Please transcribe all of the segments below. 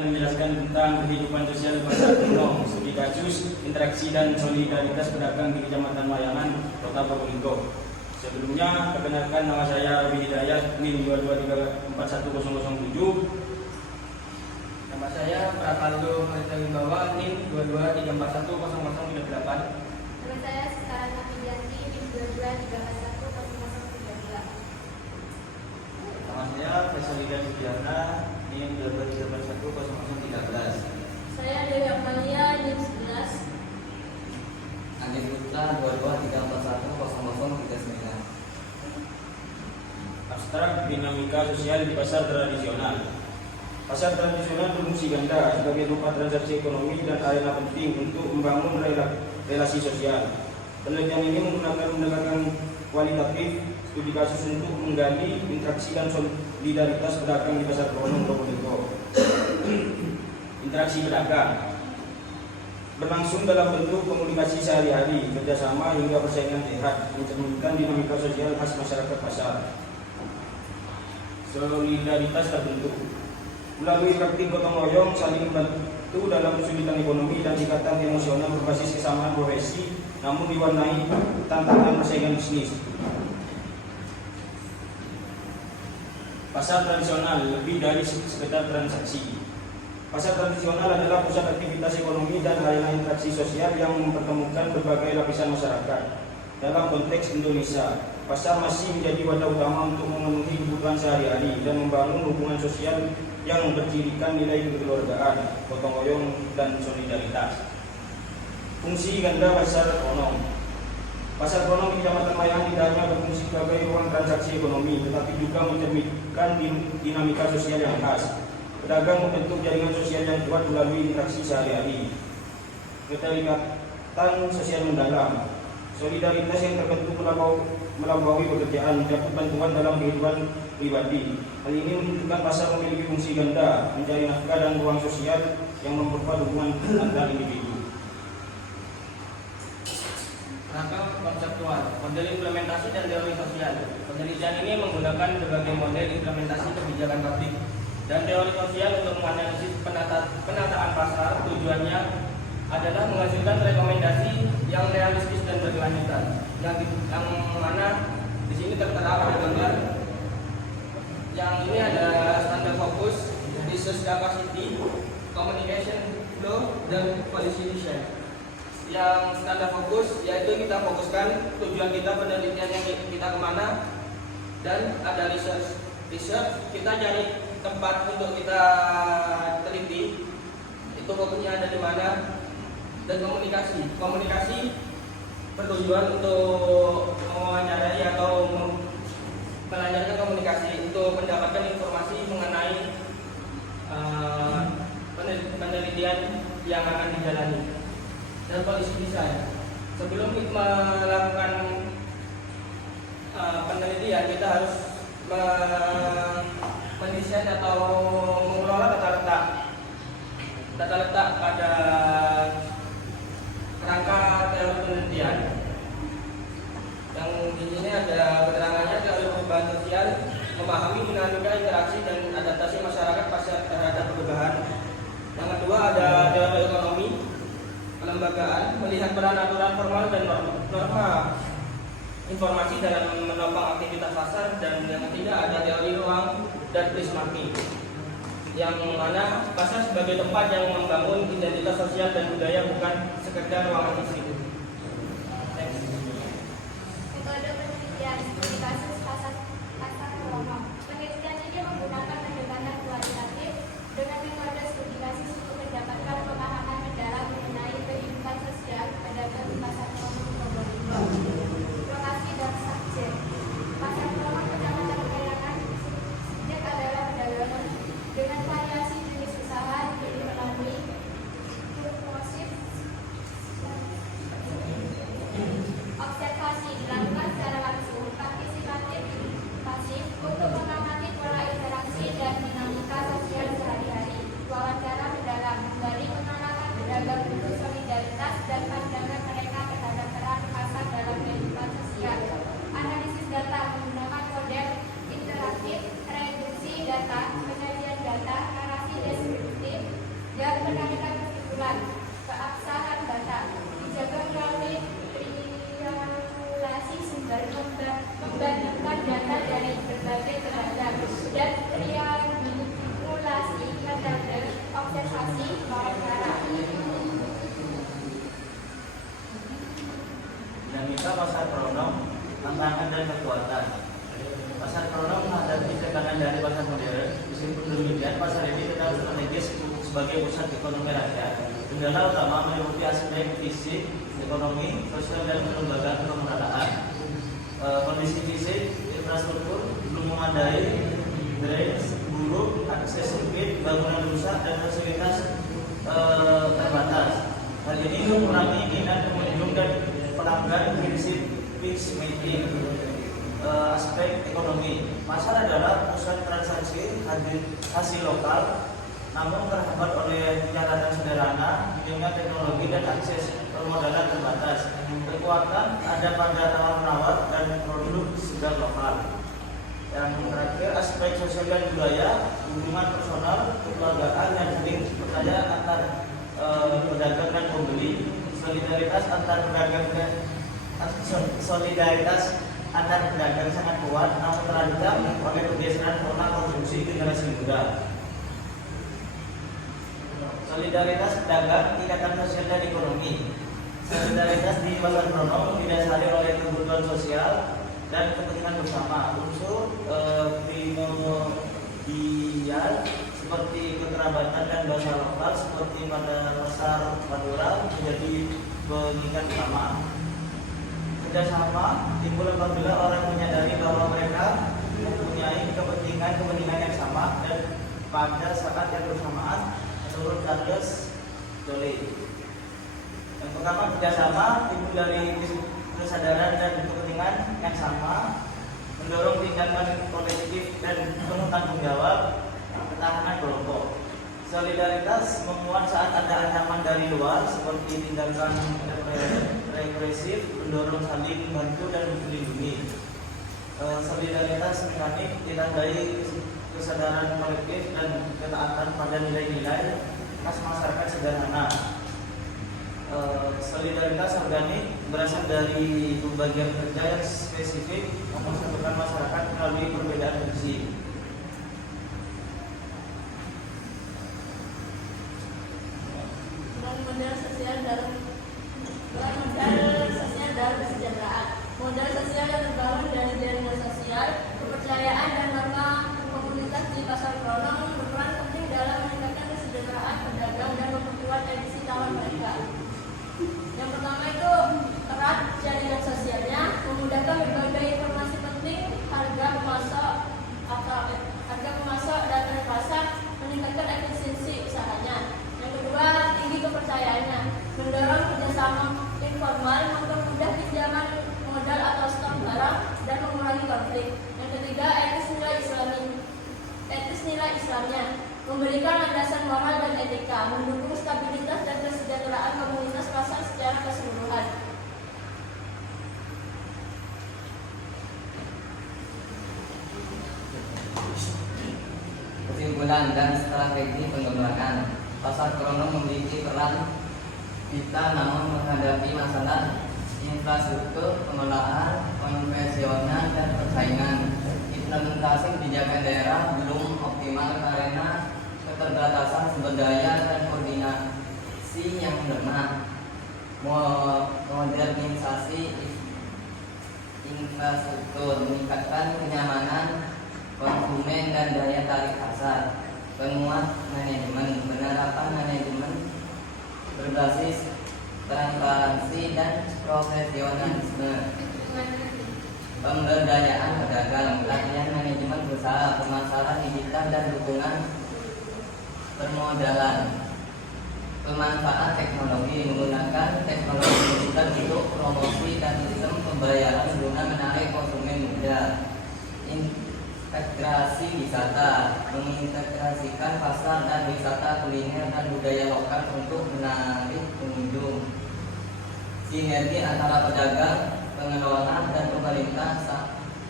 akan menjelaskan tentang kehidupan sosial pasar Gunung, studi kasus, interaksi dan solidaritas pedagang di Kecamatan Mayangan, Kota Probolinggo. Sebelumnya, perkenalkan nama saya Robi Hidayat, NIM 223410007. Nama saya Prakaldo Harita Wimbawa, NIM 223410038. Nama saya Sekarang Nafidianti, NIM 223410013. Nama saya Faisalidah Sudiana, NIM 223410013. Saya Dewi Amalia, NIM 11. Andi Putra 223410039. Abstrak dinamika sosial di pasar tradisional. Pasar tradisional berfungsi ganda sebagai tempat transaksi ekonomi dan arena penting untuk membangun relasi sosial. Penelitian ini menggunakan pendekatan kualitatif studi kasus untuk menggali interaksi dan solidaritas pedagang di pasar Gunung Probolinggo. Interaksi pedagang berlangsung dalam bentuk komunikasi sehari-hari, kerjasama hingga persaingan sehat, mencerminkan dinamika sosial khas masyarakat pasar. Solidaritas terbentuk melalui praktik gotong royong, saling membantu dalam kesulitan ekonomi dan ikatan emosional berbasis kesamaan profesi, namun diwarnai tantangan persaingan bisnis. Pasar tradisional lebih dari sekedar transaksi. Pasar tradisional adalah pusat aktivitas ekonomi dan layanan interaksi sosial yang mempertemukan berbagai lapisan masyarakat. Dalam konteks Indonesia, pasar masih menjadi wadah utama untuk memenuhi kebutuhan sehari-hari dan membangun hubungan sosial yang bercirikan nilai kekeluargaan, gotong royong, dan solidaritas. Fungsi ganda pasar ekonomi. Pasar ekonomi di Kecamatan Mayangan tidak hanya berfungsi sebagai ruang transaksi ekonomi, tetapi juga mencerminkan dinamika sosial yang khas. Pedagang membentuk jaringan sosial yang kuat melalui interaksi sehari-hari. Keterikatan sosial mendalam. Solidaritas yang terbentuk melampaui pekerjaan, mencakup bantuan dalam kehidupan pribadi. Hal ini menunjukkan pasar memiliki fungsi ganda, mencari nafkah dan ruang sosial yang memperkuat hubungan antar individu. Rangka konseptual, model implementasi dan teori sosial. Penelitian ini menggunakan berbagai model implementasi kebijakan publik dan teori sosial untuk menganalisis penataan pasar. Tujuannya adalah menghasilkan rekomendasi yang realistis dan berkelanjutan. Yang mana di sini tertera pada gambar. Yang ini ada standar fokus, research capacity, communication flow, dan policy design. Yang standar fokus yaitu kita fokuskan tujuan kita, penelitiannya kita kemana, dan ada research kita cari tempat untuk kita teliti, itu fokusnya ada di mana. Dan komunikasi bertujuan untuk mewawancarai atau melancarkan komunikasi untuk mendapatkan informasi mengenai penelitian yang akan dijalani. Dan polisi desain, sebelum kita melakukan penelitian, kita harus mendesain atau mengelola tata letak pada kerangka teori penelitian. Yang di sini ada keterangannya, teori perubahan sosial, memahami dinamika interaksi dan adaptasi masyarakat terhadap perubahan. Yang kedua ada teori ekonomi, kelembagaan, melihat peran aturan formal dan norma informasi dalam menopang aktivitas pasar. Dan yang ketiga ada teori ruang dan prismatik, yang mana pasar sebagai tempat yang membangun identitas sosial dan budaya, bukan sekedar ruangan fisik. Metode penelitian studi kasus pasar ekonomi. Penelitian ini menggunakan pendekatan kualitatif dengan metode studi kasus untuk mendapatkan pemahaman mendalam mengenai kehidupan sosial pedagang di pasar ekonomi Probolinggo. Lokasi dan subjek. Pasar ekonomi Kecamatan Mayangan subjek adalah pedagang dengan variasi jenis usaha yang melalui kursi observasi dilakukan secara langsung, kewenangan dan kekuatan. Pasar krono menghadapi tekanan dari pasar modern. Meskipun demikian, pasar ini tetap strategis sebagai pusat ekonomi rakyat. Kendala utama meliputi aspek fisik, ekonomi, sosial, dan kelembagaan pemerataan. Kondisi fisik, infrastruktur belum memadai, drainase buruk, akses sempit, bangunan rusak, dan fasilitas terbatas. Hal ini mengurangi minat pengunjung dan pelanggan prinsip fixed meeting. Aspek ekonomi, pasar adalah pusat transaksi hasil lokal, namun terhambat oleh penyaratan sederhana, minimnya teknologi dan akses permodalan terbatas. Kekuatan ada pada tawar-menawar dan produk sedang lokal. Yang terakhir, aspek sosial dan budaya, hubungan personal, kekeluargaan, dan saling percaya antar pedagang dan pembeli, solidaritas antar pedagang sangat kuat, namun terancam oleh pergeseran pola konsumsi generasi muda. Solidaritas pedagang, ikatan sosial dan ekonomi. Solidaritas di pasar krono didasari oleh kebutuhan sosial dan kepentingan bersama. Unsur primordial seperti kekerabatan dan bahasa lokal seperti pada pasar Madura menjadi pengikat utama. Kerjasama timbul apabila orang menyadari bahwa mereka mempunyai kepentingan yang sama dan pada saat yang bersamaan, menurut Charles Joly. Yang pertama, kerjasama timbul dari kesadaran dan kepentingan yang sama, mendorong tindakan kolektif dan penuh tanggung jawab, ketahanan kelompok. Solidaritas menguat saat ada ancaman dari luar seperti tindakan represif, mendorong saling membantu dan melindungi. Solidaritas mekanik ditandai kesadaran kolektif dan ketaatan pada nilai-nilai khas masyarakat sederhana. Solidaritas organik berasal dari pembagian kerja yang spesifik mempersatukan masyarakat melalui perbedaan fungsi. Modal sosial dalam kesejahteraan. Modal sosial yang terbangun dari jaringan sosial, kepercayaan dan norma komunitas di pasar krono berperan penting dalam meningkatkan kesejahteraan pedagang dan memperkuat edisi tawar mereka. Yang pertama itu erat jaringan sosialnya, memudahkan berbagai informasi penting, harga pemasok, data di pasar, meningkatkan efisiensi usahanya. Yang kedua, tinggi kepercayaannya, mendorong kerjasama informal, mempermudah pinjaman modal atau stok barang, dan mengurangi konflik. Yang ketiga, etis nilai Islamnya, memberikan landasan moral dan etika, mendukung stabilitas dan kesejahteraan komunitas pasar secara keseluruhan. Kesimpulan dan strategi pengembangan. Pasar krono memiliki peran vital namun menghadapi masalah infrastruktur, pengelolaan, konvensional, dan persaingan. Implementasi kebijakan daerah belum optimal karena keterbatasan sumber daya dan koordinasi yang lemah. Modernisasi infrastruktur meningkatkan kenyamanan konsumen dan daya tarik pasar. Penguat manajemen, penerapan manajemen berbasis transparansi dan profesionalisme. Pemberdayaan pedagang, pelatihan manajemen usaha, pemasaran digital, dan dukungan permodalan. Pemanfaat teknologi, menggunakan teknologi digital untuk promosi dan sistem pembayaran guna menarik konsumen muda. Integrasi wisata, mengintegrasikan pasar dan wisata kuliner dan budaya lokal untuk menarik pengunjung. Sinergi antara pedagang, pengelola, dan pemerintah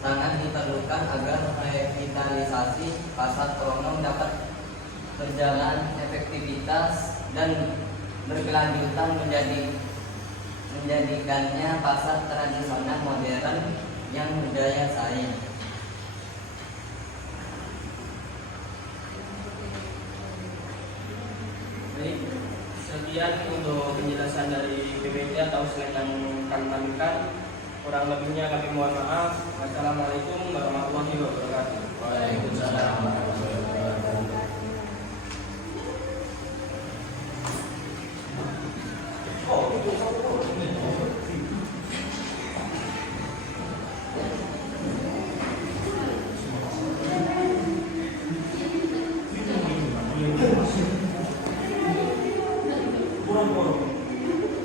sangat diperlukan agar revitalisasi pasar krono dapat berjalan efektivitas dan berkelanjutan menjadikannya pasar tradisional modern yang berdaya saing. Baik, sekian untuk penjelasan dari PPT atau slide yang kami tampilkan. Kurang lebihnya kami mohon maaf. Wassalamualaikum warahmatullahi wabarakatuh. Waalaikumsalam.